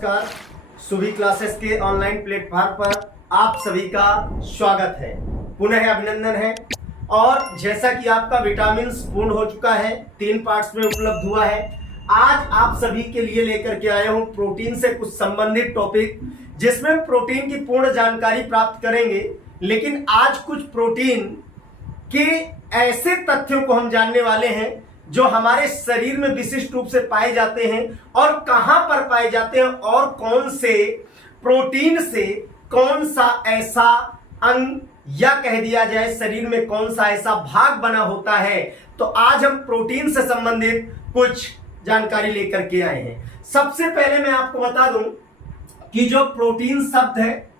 नमस्कार। सुभी क्लासेस के online platform पर आप सभी का स्वागत है, पुनः अभिनंदन है। और जैसा कि आपका विटामिन पूर्ण हो चुका है, 3 पार्ट्स में उपलब्ध हुआ है, आज आप सभी के लिए लेकर के आया हूं प्रोटीन से कुछ संबंधित टॉपिक, जिसमें प्रोटीन की पूर्ण जानकारी प्राप्त करेंगे। लेकिन आज कुछ प्रोटीन के ऐसे तथ्यों को हम जानने वाले हैं जो हमारे शरीर में विशिष्ट रूप से पाए जाते हैं और कहां पर पाए जाते हैं और कौन से प्रोटीन से कौन सा ऐसा अंग या कह दिया जाए शरीर में कौन सा ऐसा भाग बना होता है। तो आज हम प्रोटीन से संबंधित कुछ जानकारी लेकर के आए हैं। सबसे पहले मैं आपको बता दूं कि जो प्रोटीन शब्द है,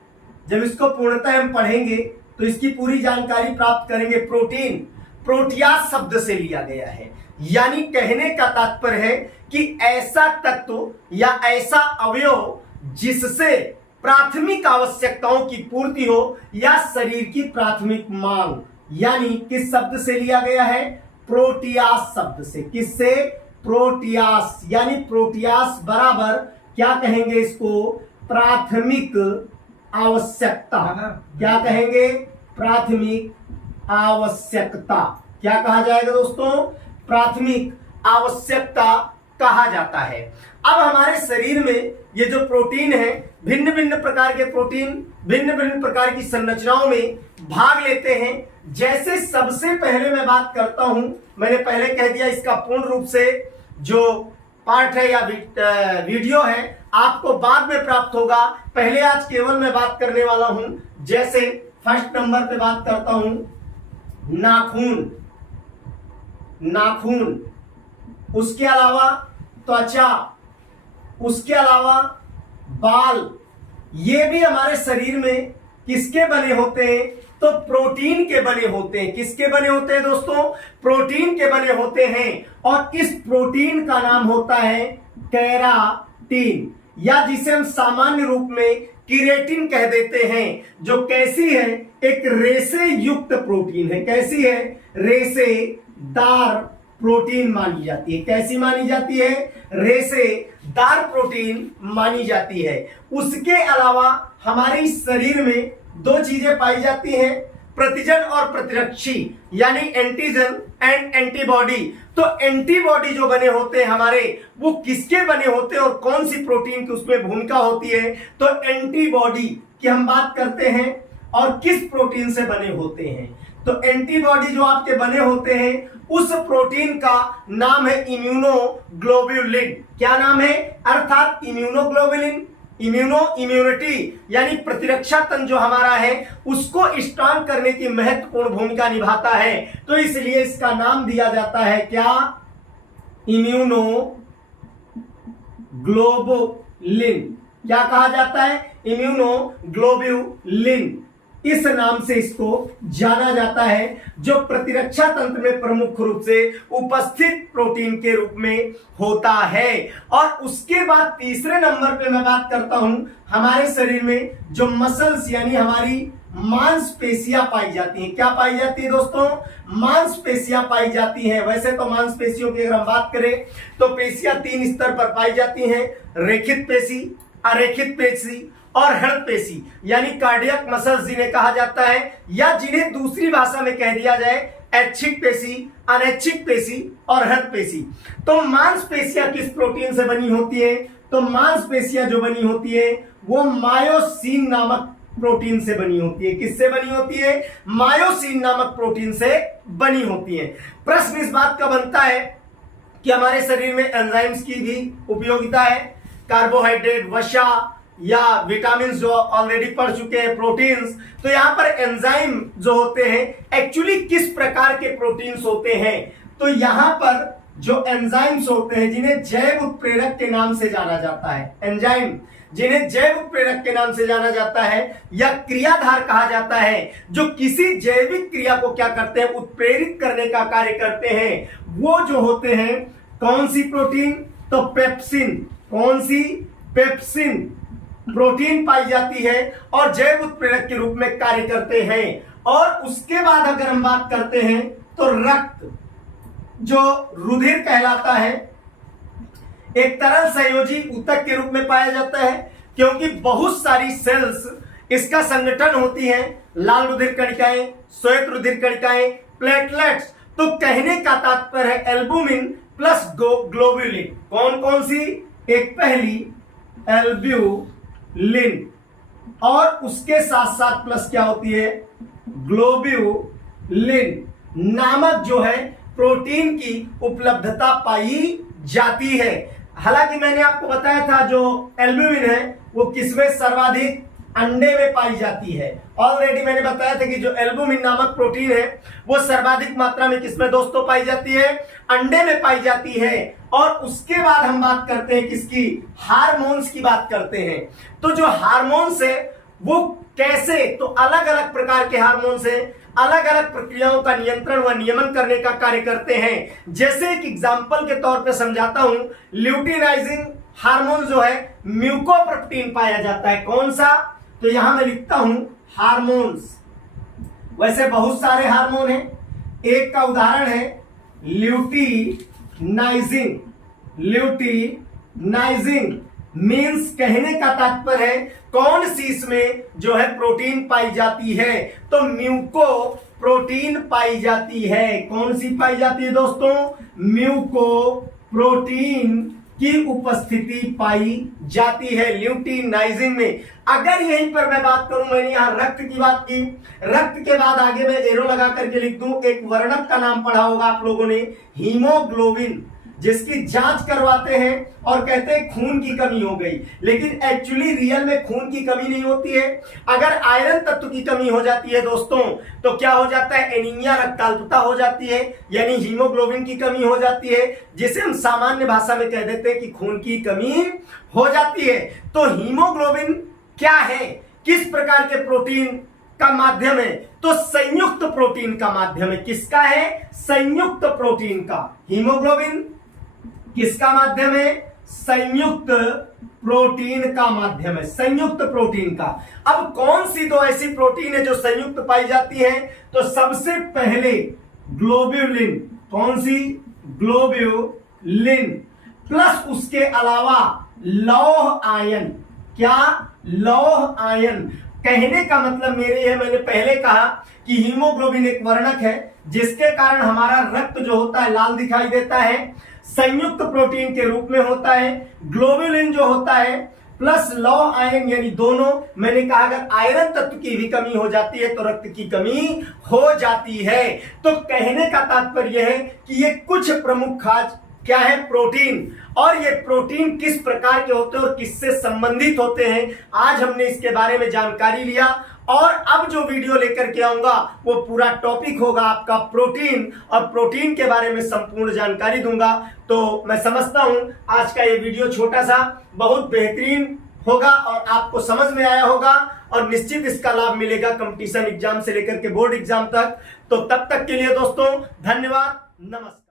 जब इसको पूर्णतः हम पढ़ेंगे तो इसकी पूरी जानकारी प्राप्त करेंगे। प्रोटीन प्रोटियास शब्द से लिया गया है, यानी कहने का तात्पर्य है कि ऐसा तत्व या ऐसा अवयव जिससे प्राथमिक आवश्यकताओं की पूर्ति हो या शरीर की प्राथमिक मांग, यानी किस शब्द से लिया गया है? प्रोटियास शब्द से। किससे? प्रोटियास। यानी प्रोटियास बराबर क्या कहेंगे इसको? प्राथमिक आवश्यकता। क्या कहेंगे? प्राथमिक आवश्यकता। क्या कहा जाएगा दोस्तों? प्राथमिक आवश्यकता कहा जाता है। अब हमारे शरीर में ये जो प्रोटीन है, भिन्न भिन्न प्रकार के प्रोटीन भिन्न भिन्न प्रकार की संरचनाओं में भाग लेते हैं। जैसे सबसे पहले मैं बात करता हूं, मैंने पहले कह दिया इसका पूर्ण रूप से जो पार्ट है या वीडियो है आपको बाद में प्राप्त होगा। पहले आज केवल मैं बात करने वाला हूं। जैसे फर्स्ट नंबर पे बात करता हूं, नाखून। नाखून, उसके अलावा त्वचा, उसके अलावा बाल, ये भी हमारे शरीर में किसके बने होते हैं? तो प्रोटीन के बने होते हैं। किसके बने होते हैं दोस्तों? प्रोटीन के बने होते हैं। और इस प्रोटीन का नाम होता है केराटिन, या जिसे हम सामान्य रूप में केराटिन कह देते हैं, जो कैसी है? एक रेशे युक्त प्रोटीन है। कैसी है? रेशेदार प्रोटीन मानी जाती है। कैसी मानी जाती है? रेशेदार प्रोटीन मानी जाती है। उसके अलावा हमारे शरीर में 2 चीजें पाई जाती हैं, प्रतिजन और प्रतिरक्षी, यानी एंटीजन एंड एंटीबॉडी। तो एंटीबॉडी जो बने होते हैं हमारे, वो किसके बने होते हैं और कौन सी प्रोटीन की उसमें भूमिका होती है? तो एंटीबॉडी की हम बात करते हैं और किस प्रोटीन से बने होते हैं? तो एंटीबॉडी जो आपके बने होते हैं, उस प्रोटीन का नाम है इम्यूनोग्लोबुलिन। क्या नाम है? अर्थात इम्यूनोग्लोबुलिन। इम्यूनिटी यानी प्रतिरक्षा तंत्र जो हमारा है उसको स्ट्रांग करने की महत्वपूर्ण भूमिका निभाता है। तो इसलिए इसका नाम दिया जाता है क्या? इम्यूनोग्लोबुलिन। क्या कहा जाता है? इम्यूनोग्लोबुलिन, इस नाम से इसको जाना जाता है, जो प्रतिरक्षा तंत्र में प्रमुख रूप से उपस्थित प्रोटीन के रूप में होता है। और उसके बाद तीसरे नंबर पे मैं बात करता हूं, हमारे शरीर में जो मसल्स यानी हमारी मांसपेशियां पाई जाती हैं। क्या पाई जाती है दोस्तों? मांसपेशियां पाई जाती हैं। वैसे तो मांसपेशियों की अगर हम बात करें तो पेशियां 3 स्तर पर पाई जाती हैं: रेखित पेशी, अरेखित पेशी और हृदय पेशी, यानी कार्डियक मसल्स जिन्हें कहा जाता है, या जिन्हें दूसरी भाषा में कह दिया जाए ऐच्छिक पेशी, अनैच्छिक पेशी और हृदय पेशी। तो मांसपेशियां किस प्रोटीन से बनी होती है? तो मांसपेशियां जो बनी होती है वो मायोसिन नामक प्रोटीन से बनी होती है। किससे बनी होती है? मायोसिन नामक प्रोटीन से बनी होती है। प्रश्न इस बात का बनता है कि हमारे शरीर में एंजाइम्स की भी उपयोगिता है। कार्बोहाइड्रेट, वसा या विटामिन जो ऑलरेडी पढ़ चुके हैं, प्रोटीन्स। तो यहां पर एंजाइम जो होते हैं एक्चुअली किस प्रकार के प्रोटीन्स होते हैं? तो यहां पर जो एंजाइम्स होते हैं जिन्हें जैव उत्प्रेरक के नाम से जाना जाता है, एंजाइम जिन्हें जैव उत्प्रेरक के नाम से जाना जाता है या क्रियाधार कहा जाता है, जो किसी जैविक क्रिया को क्या करते हैं? उत्प्रेरित करने का कार्य करते हैं। वो जो होते हैं कौन सी प्रोटीन? तो पेप्सिन। कौन सी? पेप्सिन प्रोटीन पाई जाती है और जैव उत्प्रेरक के रूप में कार्य करते हैं। और उसके बाद अगर हम बात करते हैं तो रक्त, जो रुधिर कहलाता है, एक तरल संयोजी ऊतक के रूप में पाया जाता है, क्योंकि बहुत सारी सेल्स इसका संगठन होती हैं, लाल रुधिर कणिकाएं, श्वेत रुधिर कणिकाएं, प्लेटलेट्स। तो कहने का तात्पर्य है एल्बुमिन प्लस ग्लोब्यूलिन। कौन कौन सी? एक पहली एल्ब्यूलिन और उसके साथ साथ प्लस क्या होती है? ग्लोब्यूलिन नामक जो है प्रोटीन की उपलब्धता पाई जाती है। हालांकि मैंने आपको बताया था जो एल्ब्यूमिन है वो किसमें सर्वाधिक? अंडे में पाई जाती है। ऑलरेडी मैंने बताया था कि जो एल्बुमिन नामक प्रोटीन है वो सर्वाधिक मात्रा में किसमें दोस्तों पाई जाती है? अंडे में पाई जाती है। और उसके बाद हम बात करते हैं किसकी? हार्मोन्स की बात करते हैं। तो जो हार्मोन्स है वो कैसे? तो अलग अलग प्रकार के हार्मोन्स हैं, अलग अलग प्रक्रियाओं का नियंत्रण व नियमन करने का कार्य करते हैं। जैसे एक एग्जांपल के तौर पे समझाता हूं, ल्यूटिनाइजिंग हार्मोन जो है म्यूकोप्रोटीन पाया जाता है। कौन सा? तो यहां मैं लिखता हूं हार्मोन्स। वैसे बहुत सारे हार्मोन हैं, एक का उदाहरण है ल्यूटिनाइजिंग। ल्यूटिनाइजिंग मीन्स कहने का तात्पर्य है कौन सी इसमें जो है प्रोटीन पाई जाती है? तो म्यूको प्रोटीन पाई जाती है। कौन सी पाई जाती है दोस्तों? म्यूको प्रोटीन की उपस्थिति पाई जाती है ल्यूटिनाइजिंग में। अगर यहीं पर मैं बात करूं, मैंने यहां रक्त की बात की, रक्त के बाद आगे मैं एरो लगा करके लिख दूं, एक वर्णक का नाम पढ़ा होगा आप लोगों ने, हीमोग्लोबिन, जिसकी जांच करवाते हैं और कहते हैं खून की कमी हो गई, लेकिन एक्चुअली रियल में खून की कमी नहीं होती है। अगर आयरन तत्व की कमी हो जाती है दोस्तों तो क्या हो जाता है? एनीमिया, रक्ताल्पता हो जाती है, यानी हीमोग्लोबिन की कमी हो जाती है, जिसे हम सामान्य भाषा में कह देते हैं कि खून की कमी हो जाती है। तो हीमोग्लोबिन क्या है? किस प्रकार के प्रोटीन का माध्यम है? तो संयुक्त प्रोटीन का माध्यम है। किसका है? संयुक्त प्रोटीन का। हीमोग्लोबिन किसका माध्यम है? संयुक्त प्रोटीन का माध्यम है, संयुक्त प्रोटीन का। अब कौन सी दो ऐसी प्रोटीन है जो संयुक्त पाई जाती है? तो सबसे पहले ग्लोब्यूलिन। कौन सी? ग्लोब्यूलिन प्लस उसके अलावा लौह आयन। क्या? लौह आयन। कहने का मतलब मेरे है, मैंने पहले कहा कि हीमोग्लोबिन एक वर्णक है जिसके कारण हमारा रक्त जो होता है लाल दिखाई देता है, संयुक्त प्रोटीन के रूप में होता है। ग्लोब्यूलिन जो होता है प्लस लौह आयन, यानी दोनों। मैंने कहा अगर आयरन तत्व की भी कमी हो जाती है तो रक्त की कमी हो जाती है। तो कहने का तात्पर्य है कि ये कुछ प्रमुख खास क्या है? प्रोटीन। और ये प्रोटीन किस प्रकार के होते हैं और किससे संबंधित होते हैं, आज हमने इसके बारे में जानकारी लिया। और अब जो वीडियो लेकर के आऊंगा वो पूरा टॉपिक होगा आपका प्रोटीन, और प्रोटीन के बारे में संपूर्ण जानकारी दूंगा। तो मैं समझता हूं आज का ये वीडियो छोटा सा बहुत बेहतरीन होगा और आपको समझ में आया होगा, और निश्चित इसका लाभ मिलेगा कंपटीशन एग्जाम से लेकर के बोर्ड एग्जाम तक। तो तब तक के लिए दोस्तों धन्यवाद, नमस्कार।